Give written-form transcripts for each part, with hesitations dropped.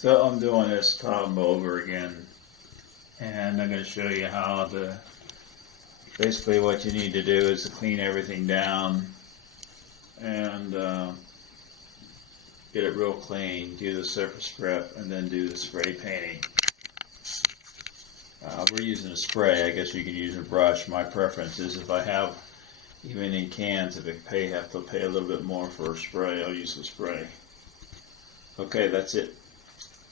So I'm doing this tub over again, and I'm going to show you how to, basically what you need to do is to clean everything down and get it real clean, do the surface prep, and then do the spray painting. We're using a spray. I guess you could use a brush. My preference is if I have, even in cans, if I have to pay a little bit more for a spray, I'll use the spray. Okay, that's it.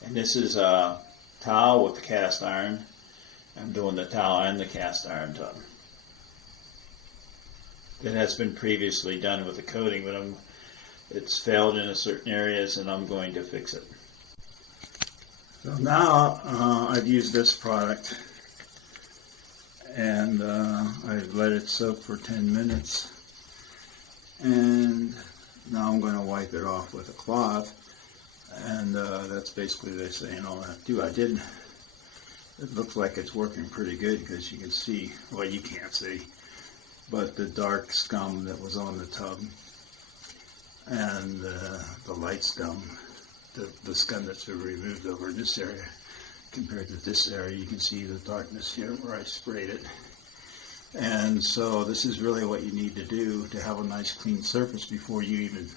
And this is a towel with the cast iron. I'm doing the towel and the cast iron tub. It has been previously done with the coating, but it's failed in certain areas, and I'm going to fix it. So now I've used this product, and I've let it soak for 10 minutes, and now I'm going to wipe it off with a cloth, and that's basically what they're saying all that do. It looks like it's working pretty good because you can see, well, you can't see, but the dark scum that was on the tub and the light scum, the scum that's been removed over in this area compared to this area, you can see the darkness here where I sprayed it. And so this is really what you need to do to have a nice clean surface before you even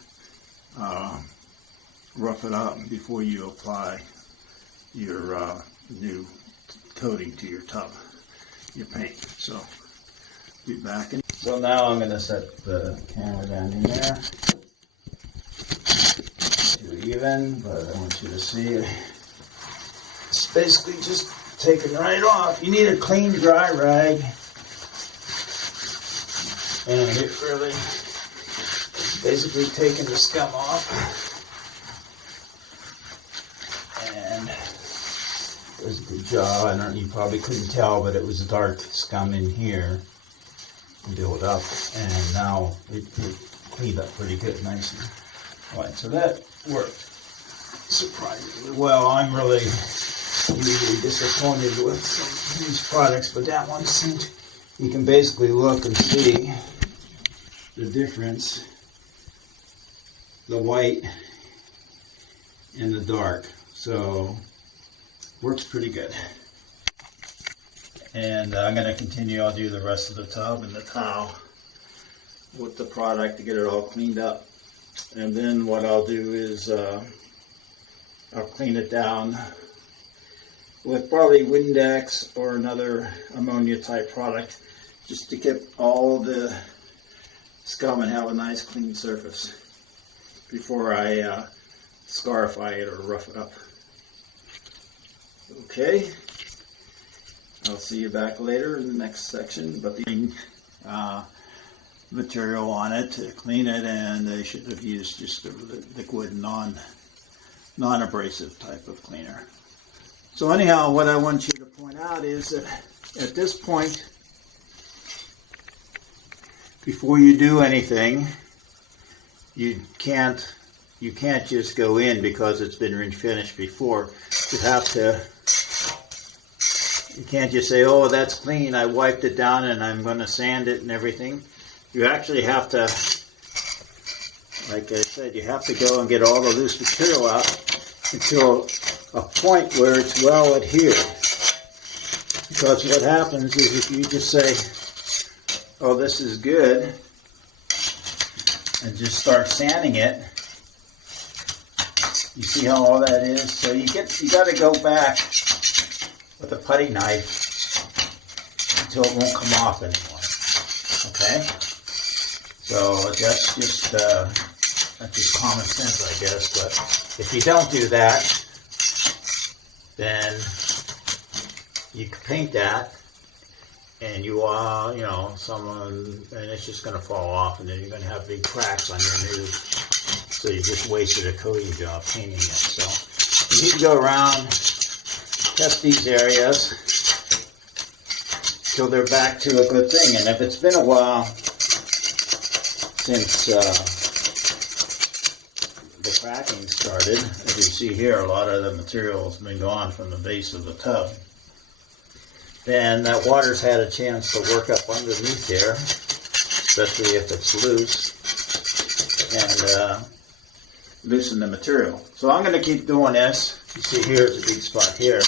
rough it up, before you apply your new coating to your tub, your paint. So be back in. So now I'm going to set the camera down in there. Too even, but I want you to see it. It's basically just taken right off. You need a clean dry rag, and it really basically taking the scum off. And there's a good job. I don't. You probably couldn't tell, but it was dark scum in here. Build up, and now it cleaned up pretty good, nicely. All right, so that worked surprisingly well. I'm really usually disappointed with some of these products, but that one seemed, you can basically look and see the difference, the white and the dark. So works pretty good. And I'm going to continue. I'll do the rest of the tub and the towel with the product to get it all cleaned up. And then what I'll do is I'll clean it down with probably Windex or another ammonia type product, just to get all the scum and have a nice clean surface before I scarify it or rough it up. Okay. I'll see you back later in the next section, but the material on it to clean it, and they should have used just a liquid non-abrasive type of cleaner. So anyhow, what I want you to point out is that at this point, before you do anything, you can't just go in because it's been refinished before. You have to. You can't just say, oh, that's clean, I wiped it down and I'm going to sand it and everything. You actually have to, like I said, you have to go and get all the loose material out until a point where it's well adhered. Because what happens is if you just say, oh, this is good, and just start sanding it, you see how all that is? So you got to go back with a putty knife until it won't come off anymore. Okay? So that's just common sense, I guess. But if you don't do that, then you can paint that, and and it's just going to fall off, and then you're going to have big cracks on your new. So you just wasted a coating job painting it. So you need to go around, test these areas till they're back to a good thing. And if it's been a while since the cracking started, as you see here, a lot of the material has been gone from the base of the tub. Then that water's had a chance to work up underneath there, especially if it's loose. And loosen the material. So I'm going to keep doing this. You see here's a big spot here.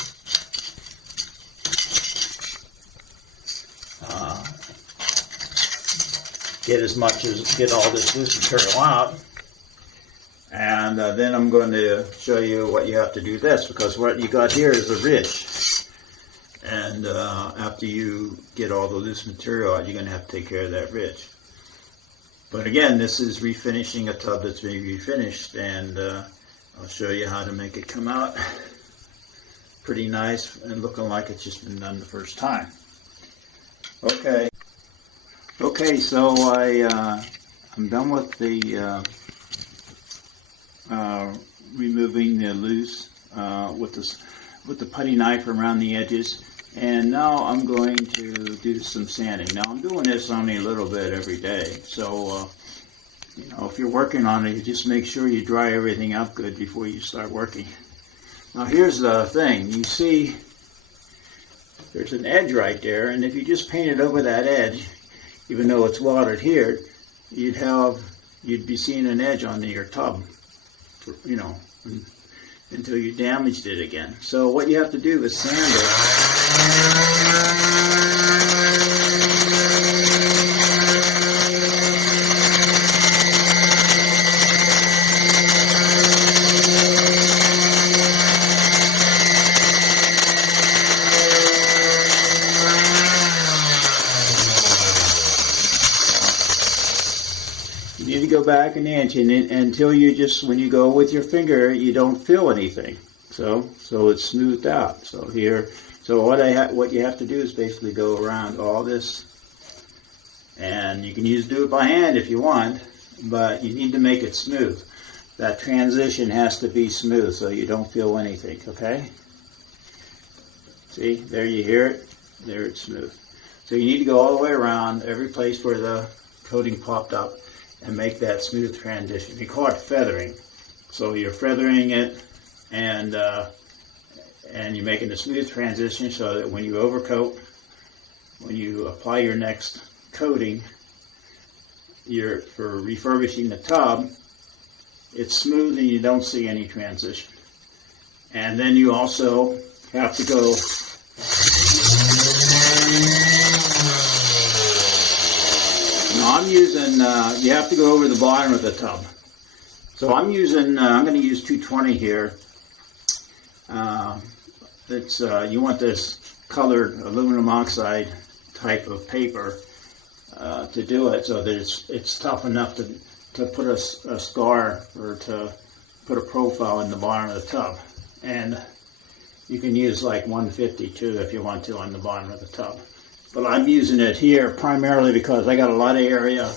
Get all this loose material out. And then I'm going to show you what you have to do this, because what you got here is a ridge. And after you get all the loose material out, you're going to have to take care of that ridge. But again, this is refinishing a tub that's been refinished, and I'll show you how to make it come out pretty nice and looking like it's just been done the first time. Okay. Okay, so I'm done with the removing the loose with the putty knife around the edges, and now I'm going to do some sanding. Now I'm doing this only a little bit every day, so you know, if you're working on it, you just make sure you dry everything up good before you start working. Now here's the thing, you see there's an edge right there, and if you just painted over that edge, even though it's watered here, you'd be seeing an edge on your tub, you know, until you damaged it again. So what you have to do is sand it. You need to go back an inch, and until you just, when you go with your finger, you don't feel anything. So it's smoothed out. So here, so what you have to do is basically go around all this, and you can do it by hand if you want, but you need to make it smooth. That transition has to be smooth so you don't feel anything. Okay? See, there you hear it. There it's smooth. So you need to go all the way around every place where the coating popped up and make that smooth transition. We call it feathering. So you're feathering it, and you're making a smooth transition so that when you overcoat, when you apply your next coating, for refurbishing the tub, it's smooth and you don't see any transition. And then you also have to go I'm using, you have to go over the bottom of the tub. So I'm using, I'm going to use 220 here. You want this colored aluminum oxide type of paper to do it, so that it's tough enough to put a scar or to put a profile in the bottom of the tub. And you can use like 150 too if you want to on the bottom of the tub. But I'm using it here primarily because I got a lot of area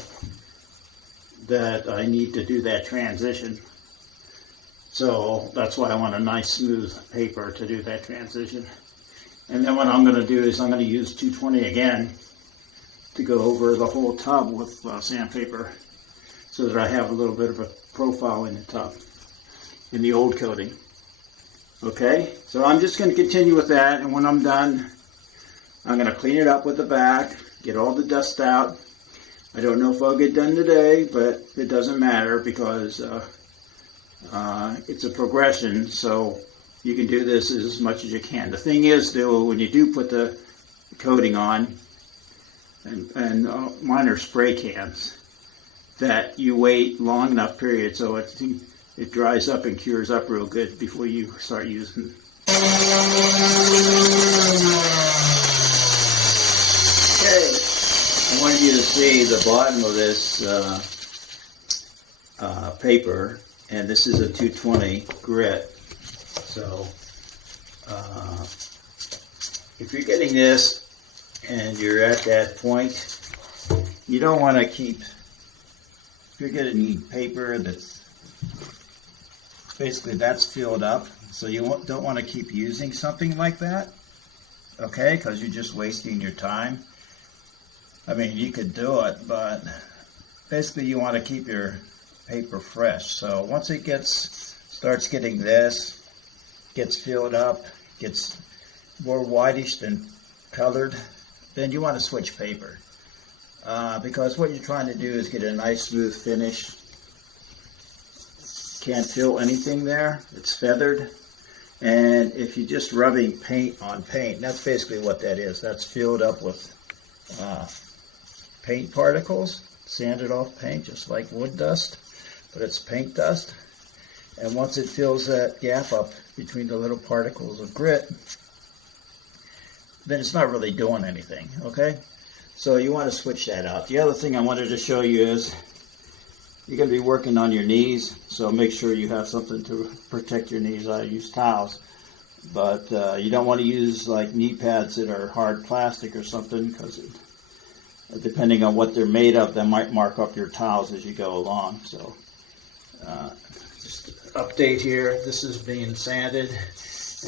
that I need to do that transition. So that's why I want a nice smooth paper to do that transition. And then what I'm going to do is I'm going to use 220 again to go over the whole tub with sandpaper so that I have a little bit of a profile in the tub, in the old coating. Okay, so I'm just going to continue with that, and when I'm done, I'm going to clean it up with the back, get all the dust out. I don't know if I'll get done today, but it doesn't matter because it's a progression, so you can do this as much as you can. The thing is, though, when you do put the coating on, and mine are spray cans, that you wait long enough period so it dries up and cures up real good before you start using. Okay, I wanted you to see the bottom of this paper, and this is a 220 grit. So if you're getting this and you're at that point, you don't want to keep, if you're getting paper that's basically that's filled up, so you don't want to keep using something like that, okay, because you're just wasting your time. I mean, you could do it, but basically you want to keep your paper fresh. So once it starts getting this, gets filled up, gets more whitish than colored, then you want to switch paper. Because what you're trying to do is get a nice smooth finish. can't feel anything there. It's feathered. And if you're just rubbing paint on paint, that's basically what that is. That's filled up with paint particles, sanded off paint, just like wood dust, but it's paint dust. And once it fills that gap up between the little particles of grit, then it's not really doing anything, okay? So you want to switch that out. The other thing I wanted to show you is you're going to be working on your knees, so make sure you have something to protect your knees. I use towels, but you don't want to use like knee pads that are hard plastic or something, because depending on what they're made of, they might mark up your towels as you go along. So just update here. This is being sanded,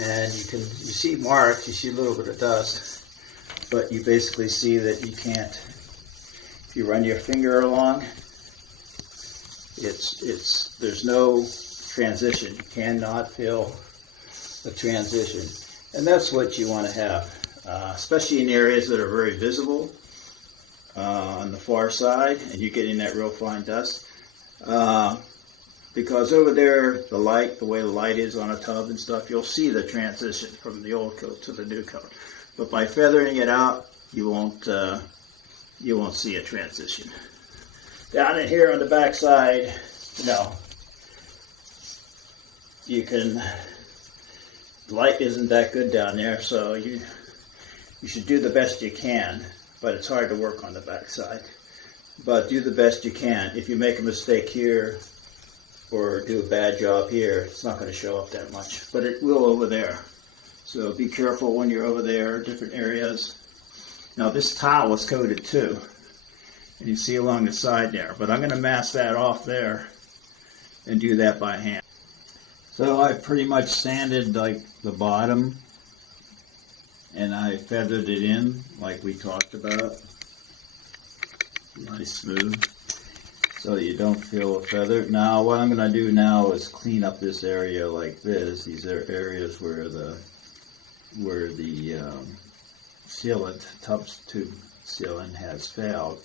and you see marks, you see a little bit of dust, but you basically see that you can't. If you run your finger along, there's no transition. You cannot feel the transition, and that's what you want to have, especially in areas that are very visible on the far side, and you're getting that real fine dust. Because over there, the way the light is on a tub and stuff, you'll see the transition from the old coat to the new coat. But by feathering it out, you won't see a transition. Down in here on the back side, light isn't that good down there, so you should do the best you can, but it's hard to work on the back side. But do the best you can. If you make a mistake here or do a bad job here, it's not going to show up that much, but it will over there. So be careful when you're over there, different areas. Now this towel was coated too, and you see along the side there, but I'm going to mask that off there and do that by hand. So I pretty much sanded like the bottom, and I feathered it in like we talked about. Nice smooth, so you don't feel a feather. Now what I'm going to do now is clean up this area like this. These are areas where the sealant, tube sealant has failed.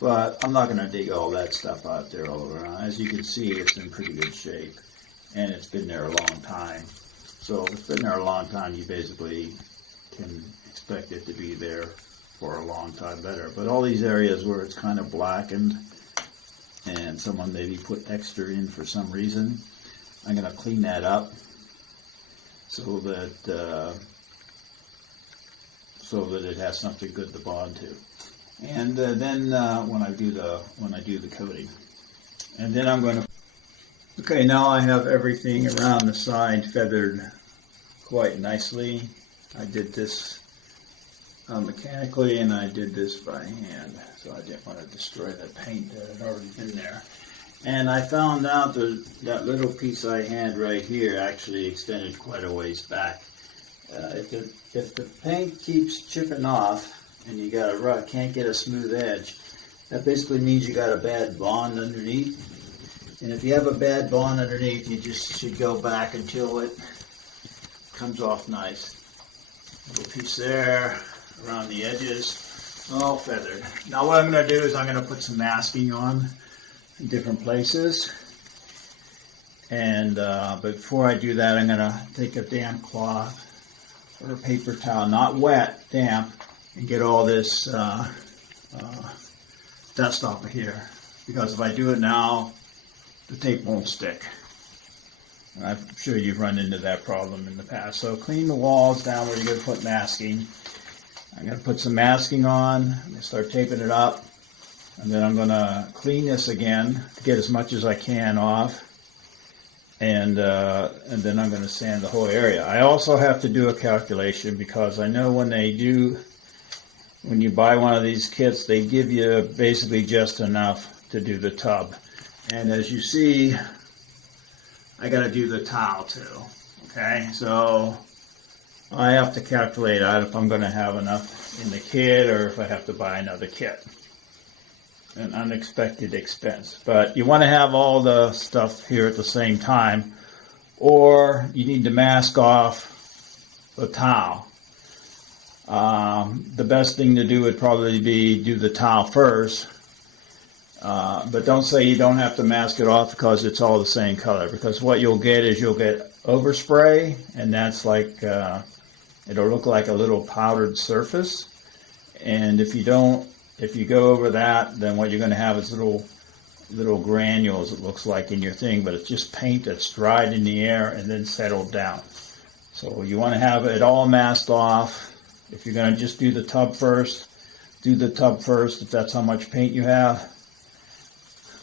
But I'm not going to dig all that stuff out there all around. As you can see, it's in pretty good shape, and it's been there a long time. So if it's been there a long time, you basically can expect it to be there for a long time better. But all these areas where it's kind of blackened and someone maybe put extra in for some reason, I'm going to clean that up so that it has something good to bond to. And then when I do the coating, and then I'm going to. Okay, now I have everything around the side feathered quite nicely. I did this mechanically, and I did this by hand, so I didn't want to destroy the paint that had already been there. And I found out that little piece I had right here actually extended quite a ways back. If the paint keeps chipping off and you can't get a smooth edge, that basically means you got a bad bond underneath. And if you have a bad bond underneath, you just should go back until it comes off nice. Little piece there, around the edges, all feathered. Now what I'm going to do is I'm going to put some masking on in different places. And but before I do that, I'm going to take a damp cloth or a paper towel, not wet, damp, and get all this dust off of here. Because if I do it now, the tape won't stick. And I'm sure you've run into that problem in the past. So clean the walls down where you're going to put masking. I'm going to put some masking on. I'm going to start taping it up. And then I'm going to clean this again to get as much as I can off. And then I'm going to sand the whole area. I also have to do a calculation because I know when you buy one of these kits, they give you basically just enough to do the tub. And as you see, I got to do the towel too. Okay, so I have to calculate out if I'm going to have enough in the kit or if I have to buy another kit. An unexpected expense. But you want to have all the stuff here at the same time, or you need to mask off the towel. The best thing to do would probably be do the towel first, But don't say you don't have to mask it off because it's all the same color. Because what you'll get is you'll get overspray, and that's like, it'll look like a little powdered surface. And if you go over that, then what you're going to have is little granules, it looks like, in your thing, but it's just paint that's dried in the air and then settled down. So you want to have it all masked off. If you're going to just do the tub first, do the tub first if that's how much paint you have.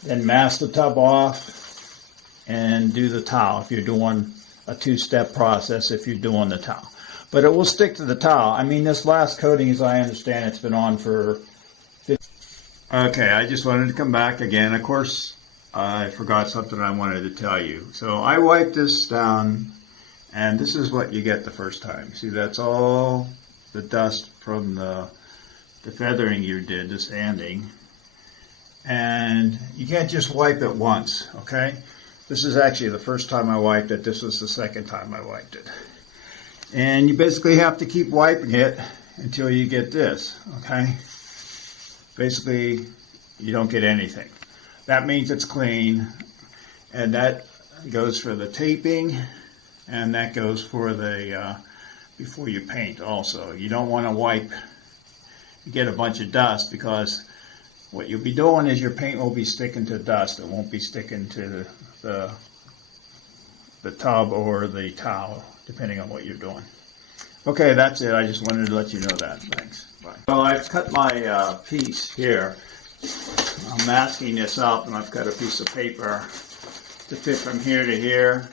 Then mask the tub off and do the towel if you're doing a two-step process if you're doing the towel. But it will stick to the towel. I mean, this last coating, as I understand, it's been on for 50. Okay, I just wanted to come back again. Of course, I forgot something I wanted to tell you. So I wiped this down, and this is what you get the first time. See, that's all the dust from the feathering you did, the sanding. And you can't just wipe it once, okay? This is actually the first time I wiped it. This was the second time I wiped it. And you basically have to keep wiping it until you get this, okay? Basically, you don't get anything. That means it's clean, and that goes for the taping, and that goes for the, before you paint also. You don't want to wipe, you get a bunch of dust, because what you'll be doing is your paint will be sticking to dust. It won't be sticking to the tub or the towel, depending on what you're doing. Okay, that's it. I just wanted to let you know that. Thanks. Bye. Well, I've cut my piece here. I'm masking this up, and I've got a piece of paper to fit from here to here.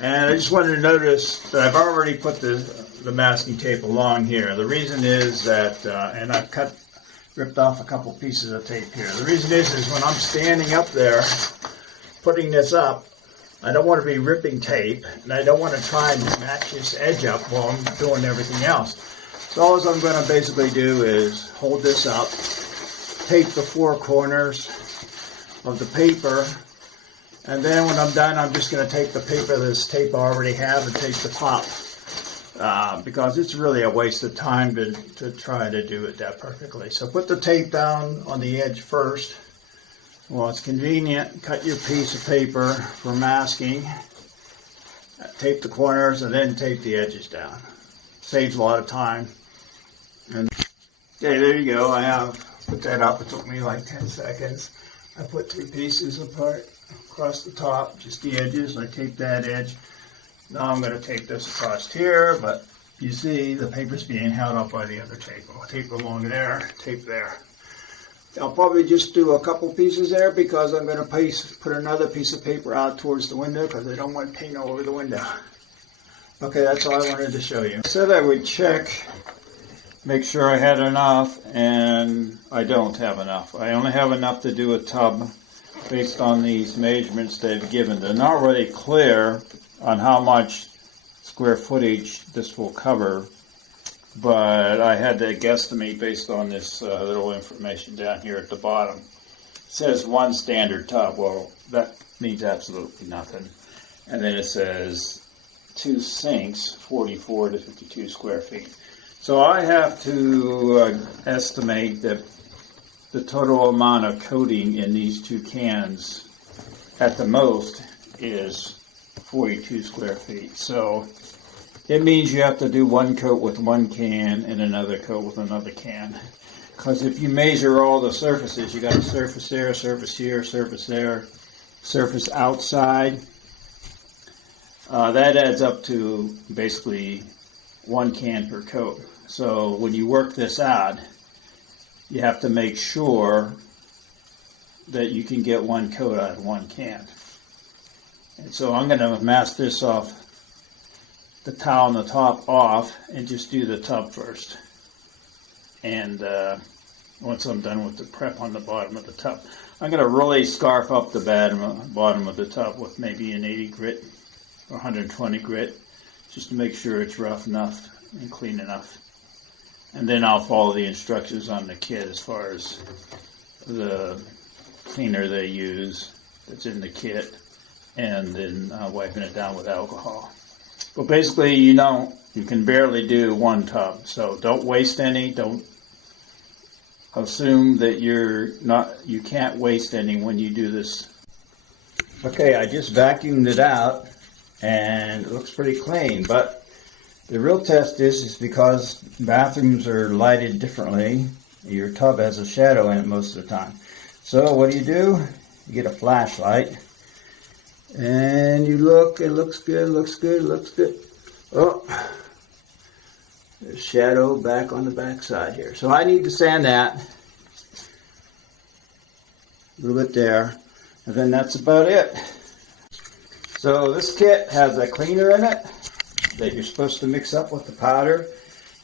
And I just wanted to notice that I've already put the masking tape along here. The reason is that, and I've ripped off a couple pieces of tape here. The reason is when I'm standing up there putting this up, I don't want to be ripping tape, and I don't want to try and match this edge up while I'm doing everything else. So all I'm going to basically do is hold this up, tape the four corners of the paper, and then when I'm done, I'm just going to take the paper, this tape I already have, and tape the top. Because it's really a waste of time to try to do it that perfectly. So put the tape down on the edge first. Well, it's convenient. Cut your piece of paper for masking. Tape the corners and then tape the edges down. Saves a lot of time. And okay, there you go. I have put that up. It took me like 10 seconds. I put two pieces apart across the top, just the edges. I taped that edge. Now I'm going to tape this across here, but you see the paper's being held up by the other tape. I'll tape along there, tape there. I'll probably just do a couple pieces there because I'm going to put another piece of paper out towards the window because I don't want paint all over the window. Okay, that's all I wanted to show you. I said I would check, make sure I had enough, and I don't have enough. I only have enough to do a tub based on these measurements they've given. They're not really clear on how much square footage this will cover, but I had to guesstimate based on this little information down here at the bottom. It says one standard tub. Well, that means absolutely nothing. And then it says two sinks, 44 to 52 square feet. So I have to estimate that the total amount of coating in these two cans at the most is 42 square feet. So it means you have to do one coat with one can and another coat with another can. Because if you measure all the surfaces, you got a surface there, surface here, surface there, surface outside. That adds up to basically one can per coat. So when you work this out, you have to make sure that you can get one coat out of one can. And so I'm going to mask this off, the towel on the top off, and just do the tub first. And once I'm done with the prep on the bottom of the tub, I'm going to really scarf up the bottom of the tub with maybe an 80 grit or 120 grit, just to make sure it's rough enough and clean enough. And then I'll follow the instructions on the kit as far as the cleaner they use that's in the kit, and then wiping it down with alcohol. But basically, you can barely do one tub, so don't waste any. Don't assume that you can't waste any when you do this. Okay, I just vacuumed it out and it looks pretty clean, but the real test is because bathrooms are lighted differently. Your tub has a shadow in it most of the time. So what do? You get a flashlight and you look, it looks good, looks good, looks good. Oh, there's shadow back on the back side here. So I need to sand that a little bit there, and then that's about it. So this kit has a cleaner in it that you're supposed to mix up with the powder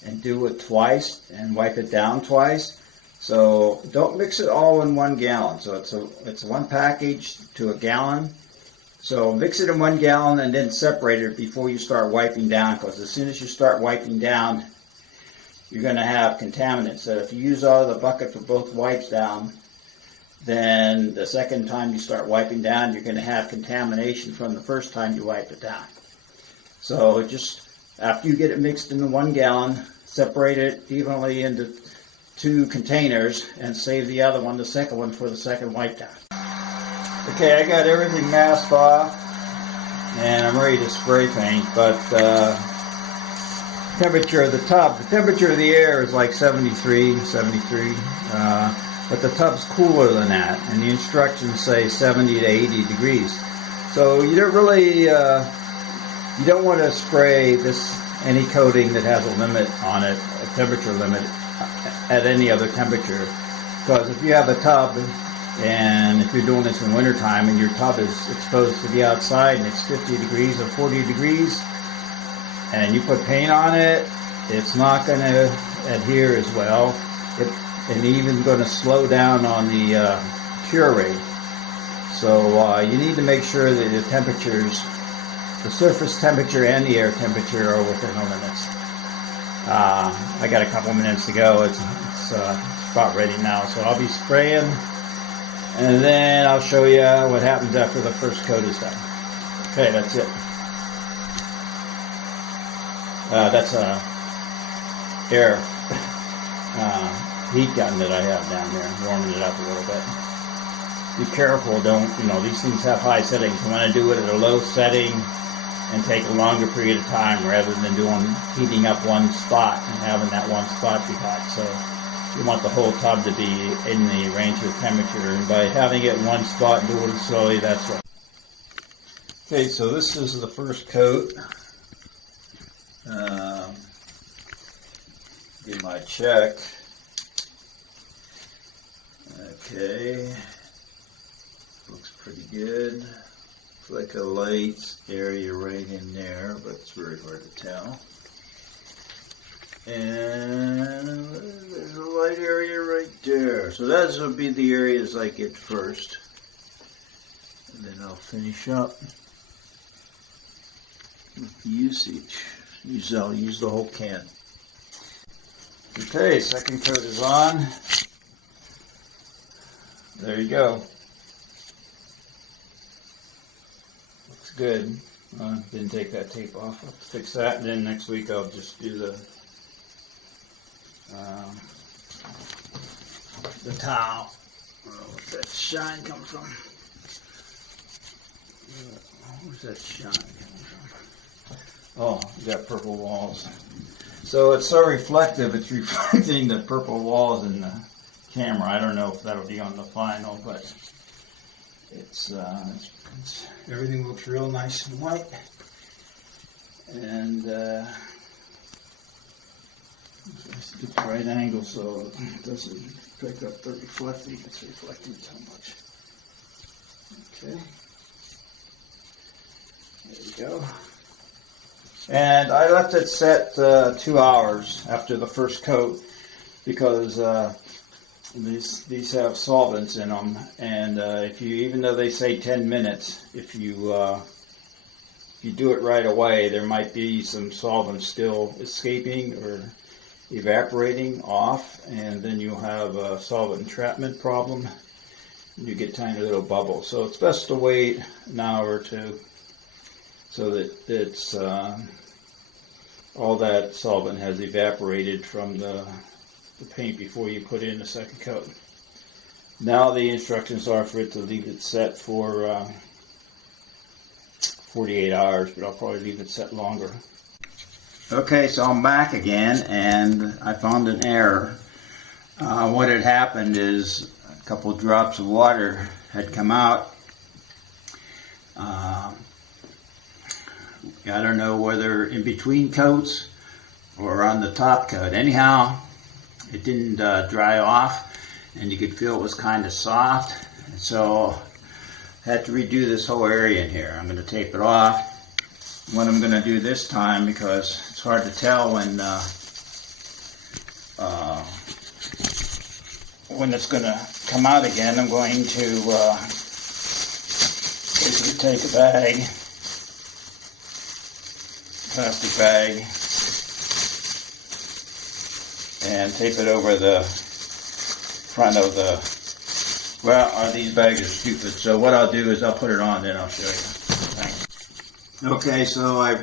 and do it twice and wipe it down twice. So don't mix it all in 1 gallon. So it's one package to a gallon. So mix it in 1 gallon and then separate it before you start wiping down, because as soon as you start wiping down, you're going to have contaminants. So if you use all the bucket for both wipes down, then the second time you start wiping down, you're going to have contamination from the first time you wiped it down. So just after you get it mixed into 1 gallon, separate it evenly into 2 containers and save the other one, the second one, for the second wipe down. Okay, I got everything masked off and I'm ready to spray paint, but temperature of the tub, the temperature of the air is like 73, but the tub's cooler than that, and the instructions say 70 to 80 degrees. So you don't really, you don't want to spray any coating that has a limit on it, a temperature limit at any other temperature, because if you have a tub, and if you're doing this in wintertime and your tub is exposed to the outside and it's 50 degrees or 40 degrees, and you put paint on it, it's not going to adhere as well. And even going to slow down on the cure rate. So you need to make sure that the temperatures, the surface temperature and the air temperature, are within the limits. I got a couple minutes to go. It's about ready now, so I'll be spraying, and then I'll show you what happens after the first coat is done. Okay, that's it. That's air heat gun that I have down there, warming it up a little bit. Be careful, these things have high settings. You want to do it at a low setting and take a longer period of time rather than heating up one spot and having that one spot be hot. So you want the whole tub to be in the range of temperature, and by having it in one spot and doing it slowly, that's right. Okay, so this is the first coat. Give my check. Okay, looks pretty good. It's like a light area right in there, but it's very hard to tell. And there's a light area right there. So that will be the areas I get first. And then I'll finish up with the usage. I'll use the whole can. Okay, second coat is on. There you go. Looks good. Didn't take that tape off. I'll fix that, and then next week I'll just do the towel. Where's that shine come from? Where's that shine coming from? Oh, you got purple walls. So it's so reflective, it's reflecting the purple walls in the camera. I don't know if that'll be on the final, but it's everything looks real nice and white, and it's the right angle so it doesn't pick up the reflecting. It's reflecting so much. Okay, there you go. And I left it set 2 hours after the first coat because these have solvents in them, and even though they say 10 minutes, if you do it right away, there might be some solvent still escaping or evaporating off, and then you'll have a solvent entrapment problem. You get tiny little bubbles. So it's best to wait an hour or two so that it's all that solvent has evaporated from the the paint before you put in the second coat. Now the instructions are for it to leave it set for 48 hours, but I'll probably leave it set longer. Okay, so I'm back again, and I found an error. What had happened is a couple drops of water had come out. I don't know whether in between coats or on the top coat. Anyhow, it didn't dry off, and you could feel it was kind of soft. So I had to redo this whole area in here. I'm going to tape it off. What I'm going to do this time, because it's hard to tell when it's going to come out again, I'm going to basically take a bag, plastic bag, and tape it over the front of the, well, these bags are stupid, so what I'll do is I'll put it on, then I'll show you. Thanks. Okay, so I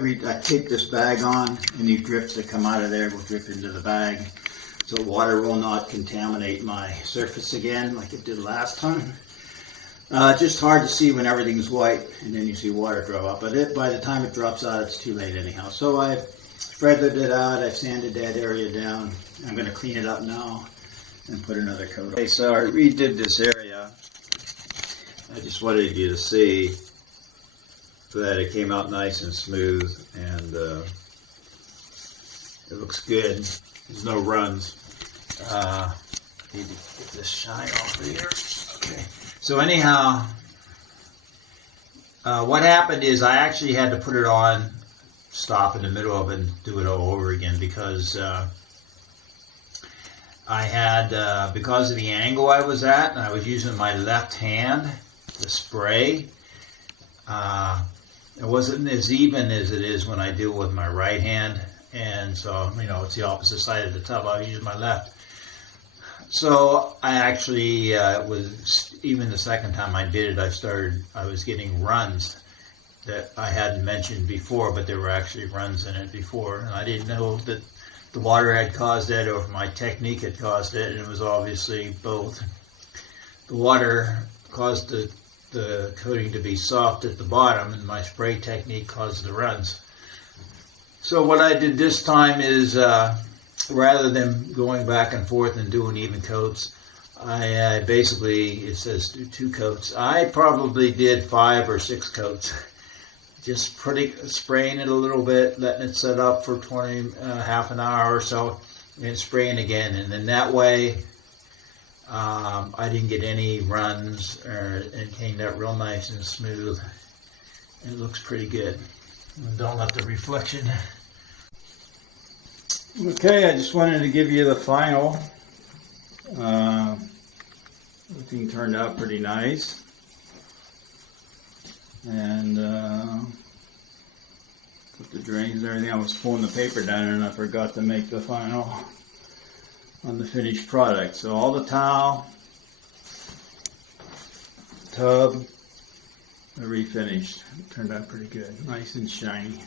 taped this bag on. Any drips that come out of there will drip into the bag, so water will not contaminate my surface again like it did last time. Just hard to see when everything's white and then you see water drop out, but by the time it drops out, it's too late anyhow. So I've feathered it out, I've sanded that area down. I'm going to clean it up now and put another coat on. Okay, so I redid this area. I just wanted you to see that it came out nice and smooth, and it looks good. There's no runs. Need to get this shine off of here. Okay. So anyhow, what happened is I actually had to put it on, stop in the middle of it, and do it all over again because I had, because of the angle I was at, and I was using my left hand to spray. It wasn't as even as it is when I do it with my right hand, and so, you know, it's the opposite side of the tub. I use my left. So I actually was, even the second time I did it, I was getting runs that I hadn't mentioned before, but there were actually runs in it before, and I didn't know that the water had caused it or if my technique had caused it, and it was obviously both. The water caused the coating to be soft at the bottom, and my spray technique caused the runs. So what I did this time is, rather than going back and forth and doing even coats, I basically, it says do 2 coats. I probably did 5 or 6 coats. Just spraying it a little bit, letting it set up for half an hour or so, and spraying again. And then that way, I didn't get any runs, it came out real nice and smooth. It looks pretty good. And don't let the reflection. Okay, I just wanted to give you the final. Everything turned out pretty nice. And put the drains and everything. I was pulling the paper down and I forgot to make the final on the finished product. So all the towel, tub, are refinished. It turned out pretty good. Nice and shiny.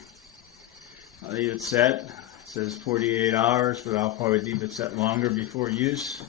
I'll leave it set. It says 48 hours, but I'll probably leave it set longer before use.